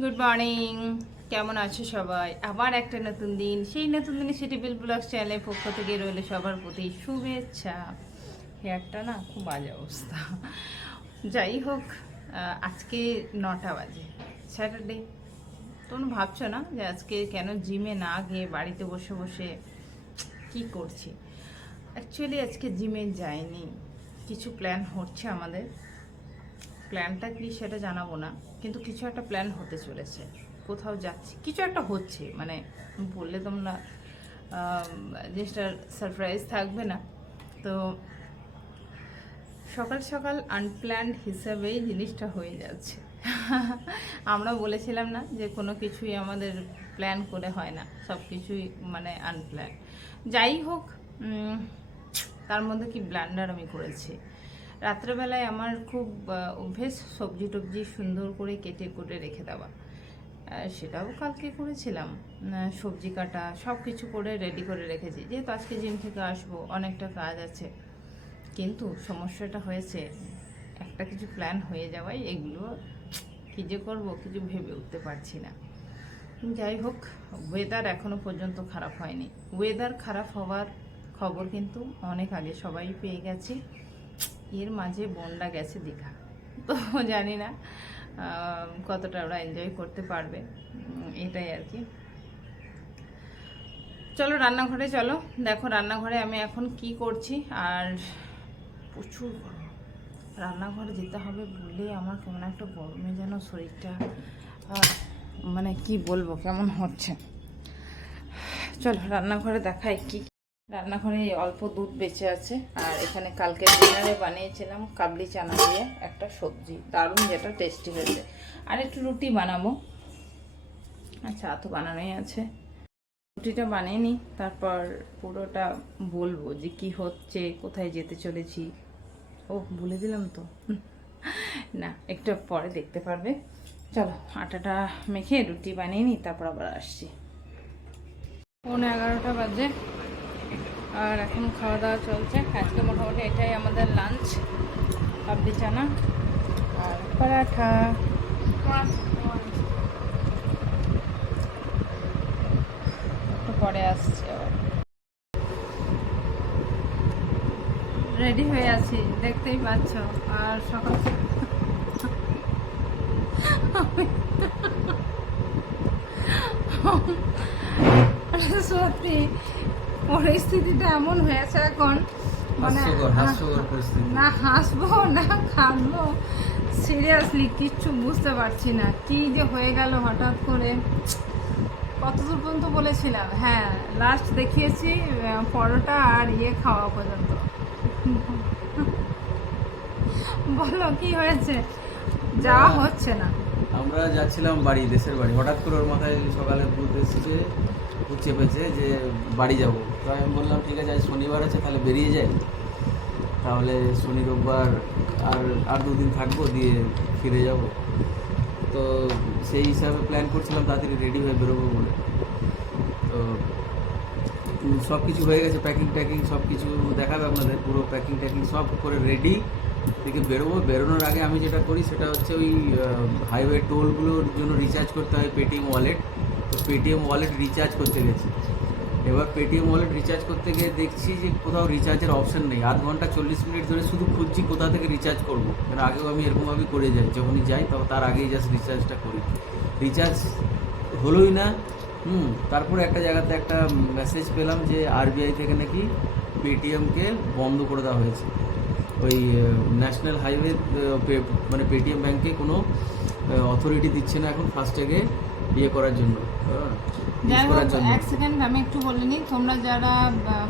Good morning, কেমন আছো সবাই? আবার একটা নতুন দিন, সেই নতুন দিনে সিটিবিল ব্লগ চ্যানেলের পক্ষ থেকে রইল সবার প্রতি শুভেচ্ছা। হেয়ারটা না খুব বাজে অবস্থা। যাই হোক, আজকে 9টা বাজে, স্যাটারডে। তোমরা ভাবছো না যে আজকে কেন জিমে না গিয়ে বাড়িতে বসে বসে কি করছি? অ্যাকচুয়ালি আজকে জিমে যাইনি, কিছু প্ল্যান হচ্ছে আমাদের। প্ল্যানটা কি সেটা জানাবো না, কিন্তু কিছু একটা প্ল্যান হতে চলেছে। কোথাও যাচ্ছি, কিছু একটা হচ্ছে, মানে বললে তোমরা জিনিসটার সারপ্রাইজ থাকবে না। তো সকাল সকাল আনপ্ল্যান্ড হিসাবেই জিনিসটা হয়ে যাচ্ছে। আমরা বলেছিলাম না যে কোনো কিছুই আমাদের প্ল্যান করে হয় না, সব কিছুই মানে আনপ্ল্যান। যাই হোক, তার মধ্যে কি ব্লান্ডার আমি করেছি। রাত্রেবেলায় আমার খুব অভ্যেস সবজি টবজি সুন্দর করে কেটে কুটে রেখে দেওয়া। সেটাও কালকে করেছিলাম, সবজি কাটা সব কিছু করে রেডি করে রেখেছি, যেহেতু আজকে জিম থেকে আসবো, অনেকটা কাজ আছে। কিন্তু সমস্যাটা হয়েছে, একটা কিছু প্ল্যান হয়ে যাওয়ায় এগুলো কী যে করবো কিছু ভেবে উঠতে পারছি না। যাই হোক, ওয়েদার এখনও পর্যন্ত খারাপ হয়নি। ওয়েদার খারাপ হওয়ার খবর কিন্তু অনেক আগে সবাই পেয়ে গেছি। এর মাঝে বোনরা গেছে দীঘা, তো জানি না কতটা ওরা এনজয় করতে পারবে, এটাই আর কি। চলো রান্নাঘরে চলো, দেখো রান্নাঘরে আমি এখন কি করছি। আর প্রচুর গরম, রান্নাঘরে যেতে হবে বলে আমার কেমন একটা গরমে যেন শরীরটা মানে কি বলবো কেমন হচ্ছে। চলো রান্নাঘরে দেখাই কি। রান্নাঘরে অল্প দুধ বেঁচে আছে, আর এখানে কালকে ডিনারে বানিয়েছিলাম কাবলি চানা দিয়ে একটা সবজি, দারুণ, যেটা টেস্টি হয়েছে। আর একটু রুটি বানাবো, আচ্ছা তো বানানোই আছে। রুটিটা বানিয়ে নিই, তারপর পুরোটা বলবো যে কি হচ্ছে, কোথায় যেতে চলেছি। ও বলে দিলাম তো, না একটু পরে দেখতে পারবে। চলো আটাটা মেখে রুটি বানিয়ে নিই, তারপর আবার আসছি। 11:15 বাজে, আর এখন খাওয়া দাওয়া চলছে। আজকে মোটামুটি এটাই আমাদের লাঞ্চ, কাবলি চানা আর পরাঠা। একটু পরে আসছি আবার। রেডি হয়ে আছি, দেখতেই পাচ্ছ। আর সকাল সত্যি পরিস্থিতিটা এমন হয়েছে এখন, মানে না হাসবো না কাঁদবো, সিরিয়াসলি কিচ্ছু বুঝতে পারছি না কি যে হয়ে গেল হঠাৎ করে। কতদূর পর্যন্ত বলেছিলাম? হ্যাঁ, লাস্ট দেখিয়েছি পরোটা আর খাওয়া পর্যন্ত। বলো কি হয়েছে? যাওয়া হচ্ছে না। আমরা যাচ্ছিলাম বাড়ি, দেশের বাড়ি। হঠাৎ করে ওর মাথায় সকালে ভূত এসেছে, ভূত চেপেছে যে বাড়ি যাব। তো আমি বললাম ঠিক আছে, আজ শনিবার আছে, তাহলে বেরিয়ে যাই। তাহলে শনি রোববার আর 2 দিন থাকবো, দিয়ে ফিরে যাব। তো সেই হিসাবে প্ল্যান করছিলাম তাড়াতাড়ি রেডি হয়ে বেরোবো বলে। তো সব কিছু হয়ে গেছে, প্যাকিং ট্যাকিং সব কিছু দেখাবে আপনাদের। পুরো প্যাকিং ট্যাকিং সব করে রেডি, থেকে বেরোবো। বেরোনোর আগে আমি যেটা করি সেটা হচ্ছে ওই হাইওয়ে টোলগুলোর জন্য রিচার্জ করতে হয় পেটিএম ওয়ালেট। তো পেটিএম ওয়ালেট রিচার্জ করতে গেছি। এবার পেটিএম ওয়ালেট রিচার্জ করতে গিয়ে দেখছি যে কোথাও রিচার্জের অপশান নেই। আধ ঘন্টা 40 মিনিট ধরে শুধু খুঁজছি কোথা থেকে রিচার্জ করবো। এর আগেও আমি এরকমভাবেই করে যাই, যখনই যাই তখন তার আগেই জাস্ট রিচার্জটা করি। রিচার্জ হলোই না। তারপরে একটা জায়গাতে একটা মেসেজ পেলাম যে আরবিআই থেকে নাকি পেটিএমকে বন্ধ করে দেওয়া হয়েছে। ওই ন্যাশনাল হাইওয়ে মানে পেটিএম ব্যাংকে কোনো অথরিটি দিচ্ছে না এখন ফাস্ট্যাগে করার জন্য, যাই হোক, এক সেকেন্ড আমি একটু বলে নিই। তোমরা যারা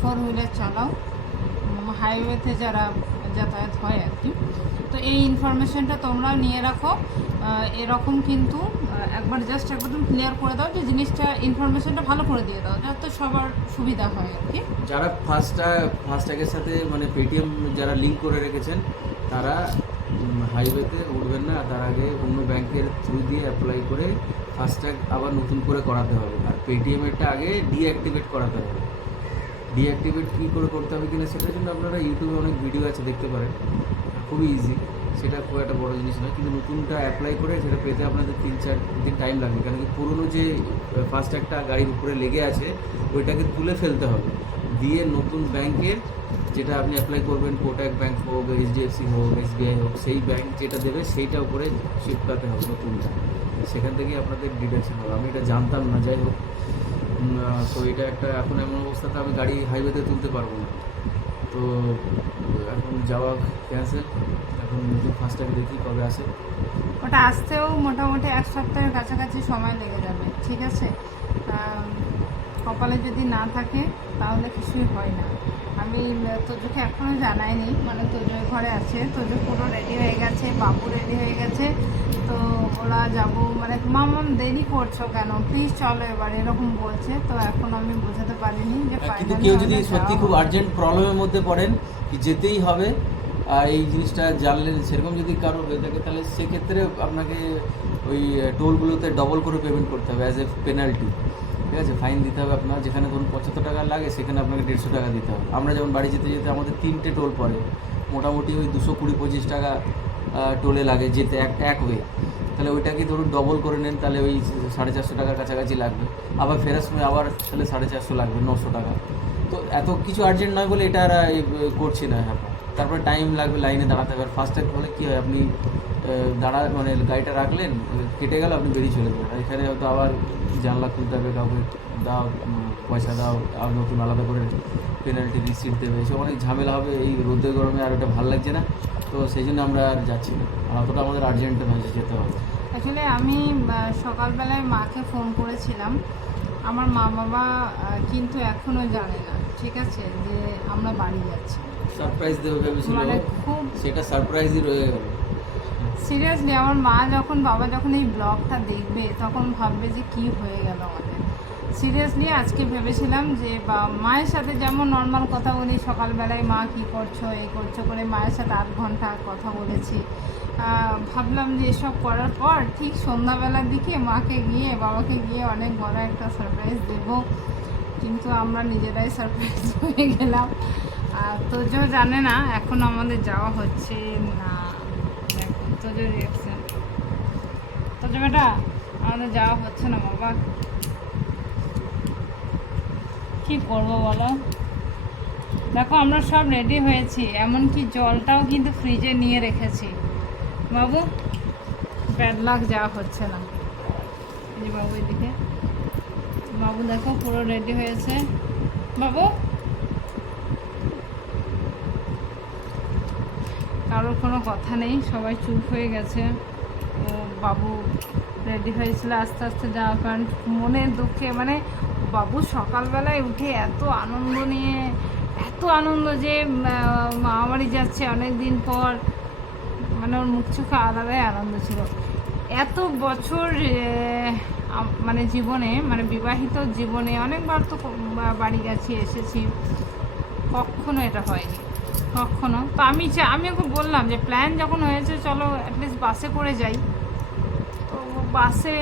4 হুইলার চালাও, হাইওয়েতে যারা যাতায়াত হয় আর কি, তো এই ইনফরমেশনটা তোমরা নিয়ে রাখো। এরকম কিন্তু একবার তুমি ক্লিয়ার করে দাও যে জিনিসটা, ইনফরমেশনটা ভালো করে দিয়ে দাও, যাতে সবার সুবিধা হয় আর কি। যারা ফাস্ট্যাগের সাথে মানে পেটিএম যারা লিঙ্ক করে রেখেছেন, তারা হাইওয়েতে উঠবেন না, তার আগে অন্য ব্যাংকের থ্রু দিয়ে অ্যাপ্লাই করে ফাস্ট্যাগ আবার নতুন করে করাতে হবে। আর পেটিএমেরটা আগে ডিঅ্যাক্টিভেট করাতে হবে। ডিঅ্যাক্টিভেট কী করে করতে হবে কিনা সেটার জন্য আপনারা ইউটিউবে অনেক ভিডিও আছে, দেখতে পারেন, খুবই ইজি। সেটা খুব একটা বড় জিনিস নয়, কিন্তু নতুনটা অ্যাপ্লাই করে সেটা পেতে আপনাদের 3-4 দিন টাইম লাগবে, কারণ কি পুরনো যে ফার্স্ট একটা গাড়ির উপরে লেগে আছে ওইটাকে তুলে ফেলতে হবে, দিয়ে নতুন ব্যাংকের যেটা আপনি অ্যাপ্লাই করবেন, কোটাক ব্যাংক হোক, এইচডিএফসি হোক, এসবিআই হোক, সেই ব্যাংক যেটা দেবে সেইটা উপরে শিফটাতে হবে নতুনটা, সেখান থেকেই আপনাদের ডিডাকশন হবে। আমি এটা জানতাম না, যাই হোক। তো এটা একটা এখন এমন অবস্থাতে আমি গাড়ি হাইওয়েতে তুলতে পারবো না, তো এখন যাওয়া ক্যান্সেল। এখন নতুন ফার্স্টটাইম দেখি কবে আসে। ওটা আসতেও মোটামুটি 1 সপ্তাহের কাছাকাছি সময় লেগে যাবে, ঠিক আছে? কপালে যদি না থাকে তাহলে কিছুই হয় না। আমি তোজোকে এখনও জানাইনি, মানে তোজো ঘরে আছে, তোজো পুরো রেডি হয়ে গেছে, বাবু রেডি হয়ে গেছে, তো ওরা যাবো, মানে মামাম দেরি করছো কেন, প্লিজ চলো এবার, এরকম বলছে। তো এখন আমি বোঝাতে পারিনি যে কিন্তু finally কেউ যদি আমাদের সত্যি যাওয়া খুব হবে। আর্জেন্ট প্রবলেমের মধ্যে পড়েন কি যেতেই হবে, আর এই জিনিসটা জানলেন সেরকম যদি কারো হয়ে থাকে, তাহলে সেক্ষেত্রে আপনাকে ওই টোলগুলোতে ডবল করে পেমেন্ট করতে হবে অ্যাজ এ পেনাল্টি, ঠিক আছে? ফাইন দিতে হবে আপনার, যেখানে ধরুন 75 টাকা লাগে সেখানে আপনাকে 150 টাকা দিতে হবে। আমরা যেমন বাড়ি যেতে যেতে আমাদের 3টে টোল পড়ে, মোটামুটি ওই 220-25 টাকা টোলে লাগে যেতে, এক ওয়ে। তাহলে ওইটাকে ধরুন ডবল করে নেন, তাহলে ওই 450 টাকার কাছাকাছি লাগবে। আবার ফেরার সময় আবার তাহলে 450 লাগবে, 900 টাকা। তো এত কিছু আর্জেন্ট নয় বলে এটা আর করছি না এখন। তারপরে টাইম লাগবে, লাইনে দাঁড়াতে হবে। আর ফাস্ট্যাগ হলে কী হয়, আপনি মানে গাড়িটা রাখলেন, কেটে গেল, আপনি বেরিয়ে চলে যাবেন। আর এখানে হয়তো আবার জানলা খুলতে হবে, কাউকে দাও, পয়সা দাও, আর নতুন আলাদা করে পেনাল্টি রিসিট দেবে, এসব অনেক ঝামেলা হবে। এই রোদের গরমে আর ওটা ভালো লাগছে না, তো সেই জন্য আমরা আর যাচ্ছি না। আর অতটা আমাদের আর্জেন্ট নয় যে যেতে হবে। অ্যাকচুয়ালি আমি সকালবেলায় মাকে ফোন করেছিলাম, আমার মা বাবা কিন্তু এখনও জানে না, ঠিক আছে, যে আমরা বাড়ি যাচ্ছি। সারপ্রাইজ দেবে ভেবেছিল, মানে খুব সেটা সারপ্রাইজই রয়ে গেল। সিরিয়াসলি আমার মা যখন বাবা যখন এই ব্লগটা দেখবে তখন ভাববে যে কি হয়ে গেল আমাদের। সিরিয়াসলি আজকে ভেবেছিলাম যে মায়ের সাথে যেমন নর্মাল কথা বলি, সকালবেলায় মা কি করছো এই করছো করে মায়ের সাথে 8 ঘন্টা কথা বলেছি। ভাবলাম যে এসব করার পর ঠিক সন্ধ্যাবেলার দিকে মাকে গিয়ে বাবাকে গিয়ে অনেক বড় একটা সারপ্রাইজ দেব, কিন্তু আমরা নিজেরাই সারপ্রাইজ হয়ে গেলাম। তোজো জানে না এখন আমাদের যাওয়া হচ্ছে না। দেখো তোজোর রিয়াকশন। তোজো বেটা, আমাদের যাওয়া হচ্ছে না বাবা, কি করবো বলো? দেখো আমরা সব রেডি হয়েছি, এমনকি জলটাও কিন্তু ফ্রিজে নিয়ে রেখেছি। বাবু ব্যাড লাক, যাওয়া হচ্ছে না। এই যে বাবু এদিকে, বাবু দেখো পুরো রেডি হয়েছে। বাবু, কারোর কোনো কথা নেই, সবাই চুপ হয়ে গেছে। ও বাবু রেডি হয়েছিল আস্তে আস্তে যাওয়ার, কারণ মনের দুঃখে, মানে বাবু সকালবেলায় উঠে এত আনন্দ নিয়ে, এত আনন্দ যে মামাবাড়ি যাচ্ছে অনেক দিন পর, মানে ওর মুখ চোখে আলাদাই আনন্দ ছিল। এত বছর মানে জীবনে, মানে বিবাহিত জীবনে অনেকবার তো বাড়ি গেছি, এসেছি, কখনো এটা হয়নি কখনো। তো আমি ওকে বললাম যে প্ল্যান যখন হয়েছে চলো অ্যাটলিস্ট বাসে করে যাই, তো বাসে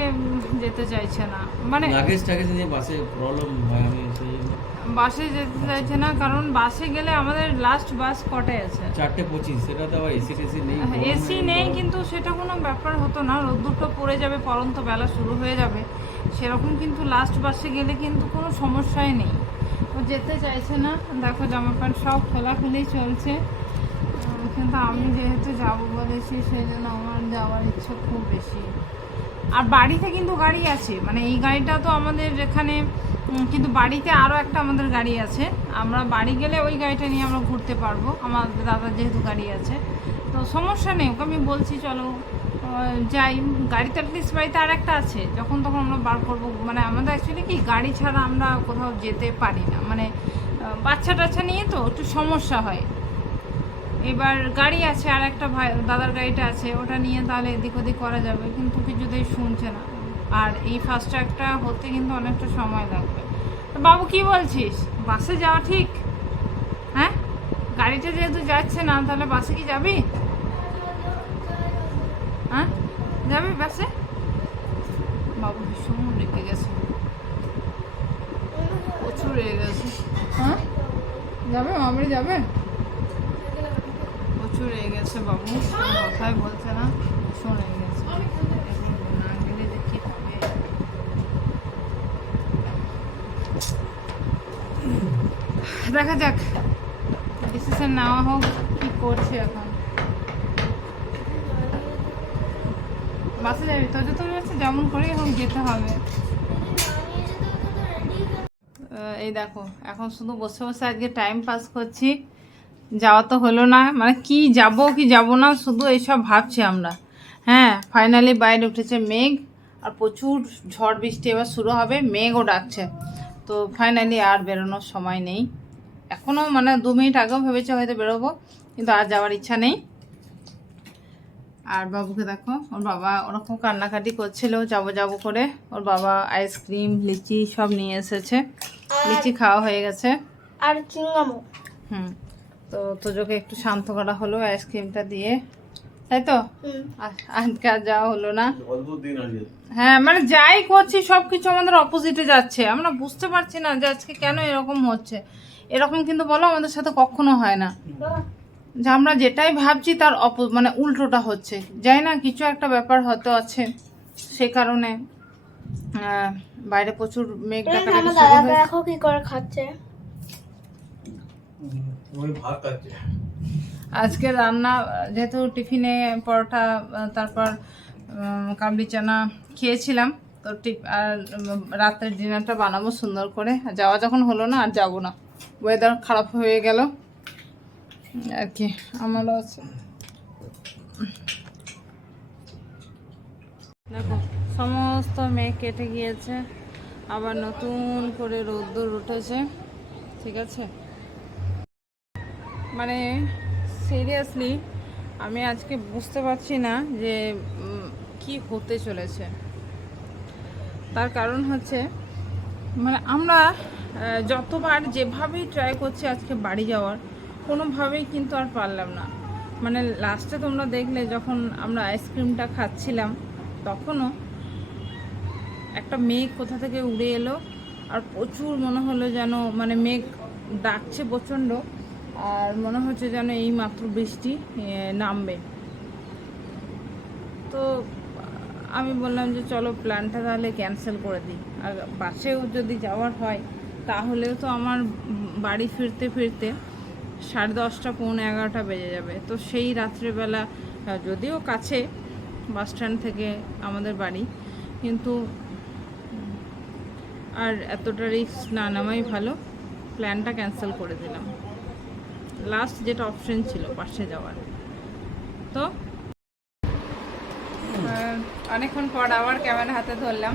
যেতে চাইছে না, মানে লাগেজ টাগেজ নিয়ে বাসে প্রবলেম হয়, আমি সেই বাসে যেতে চাইছে না, কারণ বাসে গেলে আমাদের লাস্ট বাস কটায় আছে? 4:25, সেটা তো আবার এসি টেসি নেই, এসি নেই, কিন্তু সেটা কোনো ব্যাপার হতো না, রোদ্দুরটা পড়ে যাবে, পরন্ত বেলা শুরু হয়ে যাবে, সেরকম কিন্তু লাস্ট বাসে গেলে কিন্তু কোনো সমস্যাই নেই। ও যেতে চাইছে না। দেখো জামা প্যান্ট সব খোলাখুলি চলছে, কিন্তু আমি যেহেতু যাবো বলেছি সেই জন্য আমার যাওয়ার ইচ্ছে খুব বেশি। আর বাড়িতে কিন্তু গাড়ি আছে, মানে এই গাড়িটা তো আমাদের এখানে, কিন্তু বাড়িতে আরও একটা আমাদের গাড়ি আছে, আমরা বাড়ি গেলে ওই গাড়িটা নিয়ে আমরা ঘুরতে পারবো, আমার দাদার যেহেতু গাড়ি আছে, তো সমস্যা নেই। ওকে আমি বলছি চলো যাই, গাড়িতে অ্যাটলিস্ট বাড়িতে আর একটা আছে, যখন তখন আমরা বার করবো। মানে আমাদের অ্যাকচুয়ালি কি গাড়ি ছাড়া আমরা কোথাও যেতে পারি না, মানে বাচ্চা টাচ্চা নিয়ে তো একটু সমস্যা হয়। এবার গাড়ি আছে আর একটা ভাই দাদার গাড়িটা আছে, ওটা নিয়ে তাহলে এদিক ওদিক করা যাবে, কিন্তু কিছুতেই শুনছে না। আর এই ফার্স্ট ট্র্যাকটা হতে কিন্তু অনেকটা সময় লাগবে। তো বাবু কি বলছিস, বাসে যাওয়া ঠিক? হ্যাঁ, গাড়িটা যেহেতু যাচ্ছে না, তাহলে বাসে কি যাবি? হ্যাঁ যাবি বাসে? বাবু ভীষণ রেগে গেছে, প্রচুর রেগে গেছে। হ্যাঁ যাবে, মামাবাড়ি যাবে? প্রচুর প্রচুর রেগে গেছে বাবু, কোনো কথাই বলছে না, ভীষণ রেগে গেছে। এখন না গেলে যে কি হবে। দেখা যাক ডিসিশন নেওয়া হোক কি করছে এখন। বাসে যাবি তো, যে তোর হচ্ছে যেমন করেই হোক যেতে হবে। এই দেখো এখন শুধু বসে বসে আজকে টাইম পাস করছি, যাওয়া তো হলো না, মানে কি যাব কি যাব না শুধু এইসব ভাবছি আমরা। হ্যাঁ ফাইনালি বাইরে উঠেছে মেঘ, আর প্রচুর ঝড় বৃষ্টি এবার শুরু হবে, মেঘও ডাকছে। তো ফাইনালি আর বেরোনোর সময় নেই, এখনও মানে 2 মিনিট আগেও ভেবেছে হয়তো বেরোবো, কিন্তু আর যাওয়ার ইচ্ছা নেই। আর বাবুকে দেখো, ওর বাবা ওরকম কান্নাকাটি করছিল যাবো যাবো করে, ওর বাবা আইসক্রিম লিচি সব নিয়ে এসেছে, লিচি খাওয়া হয়ে গেছে আর চিংগামও। তো তোজোকে একটু শান্ত করা হলো আইসক্রিমটা দিয়ে, তাই তো। আজকে আর যাওয়া হলো না। হ্যাঁ মানে যাই করছি সব কিছু আমাদের অপোজিটে যাচ্ছে, আমরা বুঝতে পারছি না যে আজকে কেন এরকম হচ্ছে। এরকম কিন্তু বলো আমাদের সাথে কখনো হয় না, যে আমরা যেটাই ভাবছি তার মানে উল্টোটা হচ্ছে, যাই না কিছু একটা ব্যাপার হয়তো আছে, সে কারণে বাইরে প্রচুর মেঘ ডাকাডাকি শুরু হয়েছে। দেখো কি করে খাচ্ছে, আজকে রান্না যেহেতু টিফিনে পরোটা তারপর কাবলি চানা খেয়েছিলাম, তো আর রাতের ডিনারটা বানাবো সুন্দর করে। যাওয়া যখন হলো না আর যাবো না, ওয়েদার খারাপ হয়ে গেল আর কি। আমারও আছে দেখো সমস্ত মেঘ কেটে গিয়েছে, আবার নতুন করে রোদ্দুর উঠেছে, ঠিক আছে। মানে সিরিয়াসলি আমি আজকে বুঝতে পারছি না যে কি হতে চলেছে। তার কারণ হচ্ছে মানে আমরা যতবার যেভাবেই ট্রাই করছি আজকে বাড়ি যাওয়ার, কোনোভাবেই কিন্তু আর পারলাম না। মানে লাস্টে তোমরা দেখলে যখন আমরা আইসক্রিমটা খাচ্ছিলাম, তখনও একটা মেঘ কোথা থেকে উড়ে এলো, আর প্রচুর মনে হলো যেন মানে মেঘ ডাকছে প্রচণ্ড, আর মনে হচ্ছে যেন এই মাত্র বৃষ্টি নামবে। তো আমি বললাম যে চলো প্ল্যানটা তাহলে ক্যান্সেল করে দিই, আর বাসেও যদি যাওয়ার হয় তাহলেও তো আমার বাড়ি ফিরতে ফিরতে 10:30 পৌনে 11টা বেজে যাবে। তো সেই রাত্রেবেলা যদিও কাছে বাস স্ট্যান্ড থেকে আমাদের বাড়ি, কিন্তু আর এতটা রিস্ক না নেওয়াই ভালো, প্ল্যানটা ক্যান্সেল করে দিলাম। লাস্ট যেটা অপশন ছিল পাশে যাওয়ার। তো অনেকক্ষণ পর আবার ক্যামেরা হাতে ধরলাম,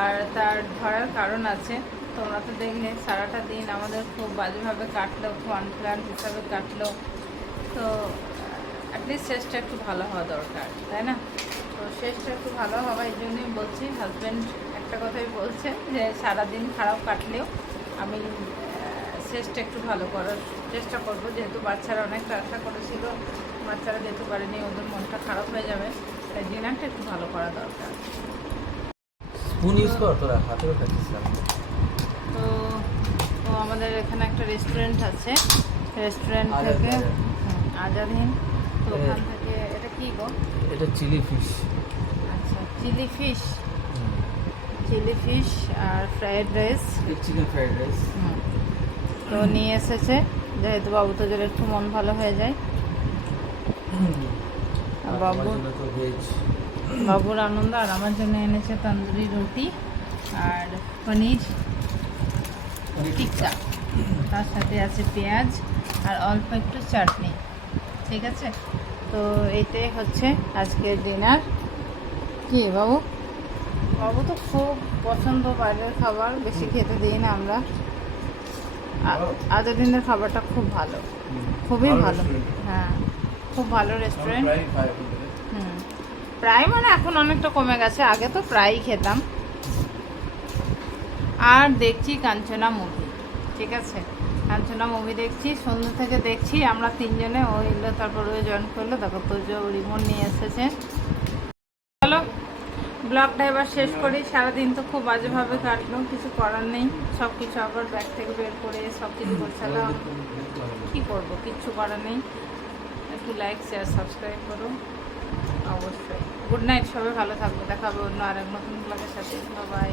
আর তার ধরার কারণ আছে। তোমরা তো দেখলে সারাটা দিন আমাদের খুব বাজেভাবে কাটলো, খুব আনপ্ল্যান হিসাবে কাটলো। তো অ্যাটলিস্ট শেষটা একটু ভালো হওয়া দরকার, তাই না? তো শেষটা একটু ভালো হওয়া, এই জন্যই বলছি। হাজব্যান্ড একটা কথাই বলছে যে সারাদিন খারাপ কাটলেও আমি শেষটা একটু ভালো করার চেষ্টা করবো, যেহেতু বাচ্চারা অনেকটা আশা করেছিল, বাচ্চারা যেতে পারেনি, ওদের মনটা খারাপ হয়ে যাবে, তাই ডিনারটা একটু ভালো করা দরকার। তো আমাদের এখানে একটা রেস্টুরেন্ট আছে, রেস্টুরেন্ট থেকে আজাদিন, তো ওখান থেকে এটা কি গো? এটা চিলি ফিশ। আচ্ছা চিলি ফিশ, চিলি ফিশ আর fried rice, chicken fried rice তো নিয়ে এসেছে, যেহেতু বাবু তো যদি একটু মন ভালো হয়ে যায়। বাবুর আনন্দ, আর আমার জন্য এনেছে তন্দুরি রুটি আর পনির টিক্কা, তার সাথে আছে পেঁয়াজ আর অল্প একটু চাটনি, ঠিক আছে। তো এইটাই হচ্ছে আজকের ডিনার। কি বাবু? বাবু তো খুব পছন্দ বাইরের খাবার, বেশি খেতে দিই না আমরা। আগের দিনের খাবারটা খুব ভালো, খুবই ভালো। হ্যাঁ খুব ভালো রেস্টুরেন্ট। প্রায় মানে এখন অনেকটা কমে গেছে, আগে তো প্রায়ই খেতাম। আর দেখছি কাঞ্চনা মুভি, ঠিক আছে। কাঞ্চনা মুভি দেখছি, সন্ধ্যা থেকে দেখছি আমরা 3 জনে। ও এলো, তারপর ও জয়েন করলো, তারপর তো রিমোট নিয়ে এসেছে। চলো ব্লগটা এবার শেষ করি। সারাদিন তো খুব বাজেভাবে কাটলো, কিছু করার নেই। সব কিছু আবার ব্যাগ থেকে বের করে সব কিছু গোছালাম, কী করবো, কিচ্ছু করার নেই। একটু লাইক শেয়ার সাবস্ক্রাইব করো অবশ্যই। গুড নাইট, সবাই ভালো থাকবে, দেখা হবে অন্য আরেক নতুন ব্লগের সাথে। বাই।